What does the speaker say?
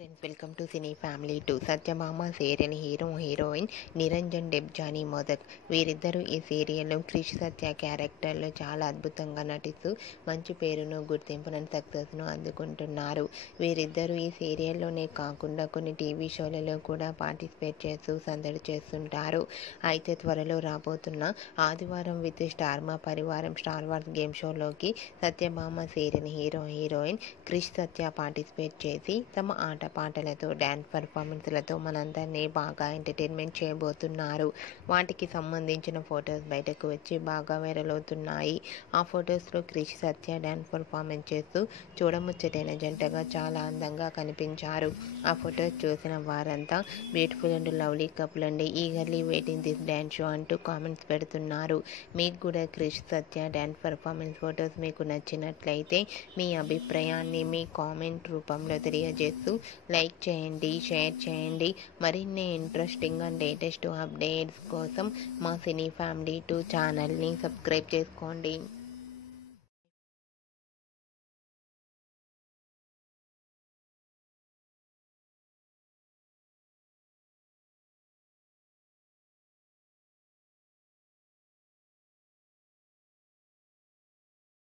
Friends, welcome to cine family 2. Satyabhama serial heroine Niranjan Debjani modak. వీరిద్దరూ ఈ సీరియల్లో క్రిష్ సత్య క్యారెక్టర్లో చాలా అద్భుతంగా నటిస్తూ మంచి పేరును, గుర్తింపును, సక్సెస్ను అందుకుంటున్నారు. వీరిద్దరూ ఈ సీరియల్లోనే కాకుండా కొన్ని టీవీ షోలలో కూడా పార్టిసిపేట్ చేస్తూ సందడి చేస్తుంటారు. అయితే త్వరలో రాబోతున్న ఆదివారం విత్ స్టార్ మా పరివారం స్టార్ వార్స్ గేమ్ షోలోకి Satyabhama serial heroine Krish Satya participate చేసి తమ పాటలతో డ్యాన్స్ పర్ఫార్మెన్స్లతో మనందరినీ బాగా ఎంటర్టైన్మెంట్ చేయబోతున్నారు. వాటికి సంబంధించిన ఫొటోస్ బయటకు వచ్చి బాగా వైరల్ అవుతున్నాయి. ఆ ఫొటోస్లో క్రిష్ సత్య డ్యాన్స్ పర్ఫార్మెన్స్ చేస్తూ చూడముచ్చటైన జంటగా చాలా అందంగా కనిపించారు. ఆ ఫొటోస్ చూసిన వారంతా బ్యూటిఫుల్ అండ్ లవ్లీ కపుల్ అండి, eagerly waiting this dance show అంటూ కామెంట్స్ పెడుతున్నారు. మీకు కూడా క్రిష్ సత్య డ్యాన్స్ పర్ఫార్మెన్స్ ఫొటోస్ మీకు నచ్చినట్లయితే మీ అభిప్రాయాన్ని మీ కామెంట్ రూపంలో తెలియజేస్తూ లైక్ చేయండి, షేర్ చేయండి. మరిన్ని ఇంట్రెస్టింగ్ అండ్ లేటెస్ట్ అప్డేట్స్ కోసం మా సినీ ఫ్యామిలీ 2 ఛానల్ని సబ్స్క్రైబ్ చేసుకోండి.